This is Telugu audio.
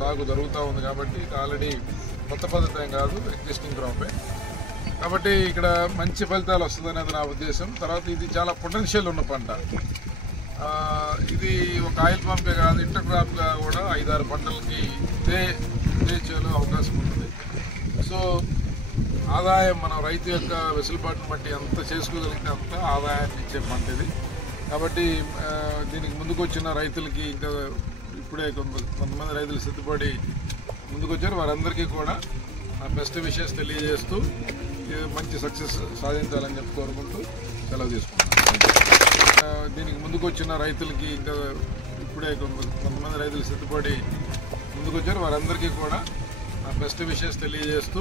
సాగు జరుగుతూ ఉంది కాబట్టి ఇది ఆల్రెడీ కొత్త పద్ధతి ఏం కాదు, ఎగ్జిస్టింగ్ క్రాపే. కాబట్టి ఇక్కడ మంచి ఫలితాలు వస్తుందనేది నా ఉద్దేశం. తర్వాత ఇది చాలా పొటెన్షియల్ ఉన్న పంట. ఇది ఒక ఆయిల్ పంపే కాదు, ఇంటర్ క్రాప్గా కూడా 5-6 పంటలకి ఇదే చేలో అవకాశం ఉంటుంది. సో ఆదాయం మనం రైతు యొక్క వెసులుబాటును బట్టి ఎంత చేసుకోగలిగితే అంత ఆదాయాన్ని ఇచ్చే పంట ఇది. కాబట్టి దీనికి ముందుకు వచ్చిన రైతులకి ఇంకా ఇప్పుడే కొంతమంది రైతులు సిద్ధపడి ముందుకు వచ్చారు. వారందరికీ కూడా నా బెస్ట్ విషెస్ తెలియజేస్తూ మంచి సక్సెస్ సాధించాలని చెప్పి కోరుకుంటూ సెలవు తీసుకుంటాను. దీనికి ముందుకు వచ్చిన రైతులకి ఇంకా ఇప్పుడే కొంతమంది రైతులు సిద్ధపడి ముందుకు వచ్చారు. వారందరికీ కూడా నా బెస్ట్ విషెస్ తెలియజేస్తూ